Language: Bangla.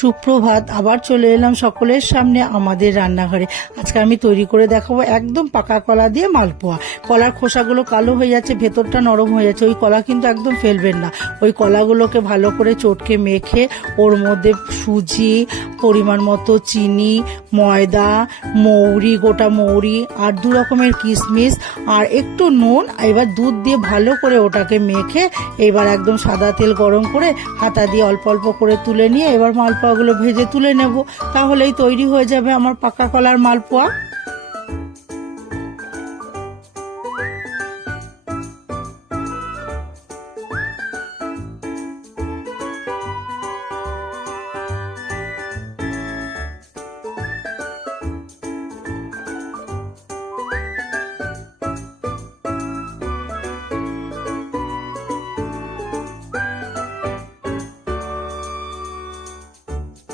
সুপ্রভাত, আবার চলে এলাম সকলের সামনে আমাদের রান্নাঘরে। আজকে আমি তৈরি করে দেখাবো একদম পাকা কলা দিয়ে মালপোয়া। কলার খোসাগুলো কালো হয়ে যাচ্ছে, ভেতরটা নরম হয়ে যাচ্ছে, ওই কলা কিন্তু একদম ফেলবেন না। ওই কলাগুলোকে ভালো করে চটকে মেখে ওর মধ্যে সুজি, পরিমাণ মতো চিনি, ময়দা, মৌরি, গোটা মৌরি আর 2 রকমের কিশমিশ আর একটু নুন, এবার দুধ দিয়ে ভালো করে ওটাকে মেখে এবার একদম সাদা তেল গরম করে হাতা দিয়ে অল্প অল্প করে তুলে নিয়ে এবার মালপোয়াগুলো ভেজে তুলে নেব। তাহলেই তৈরি হয়ে যাবে আমার পাকা কলার মালপোয়া।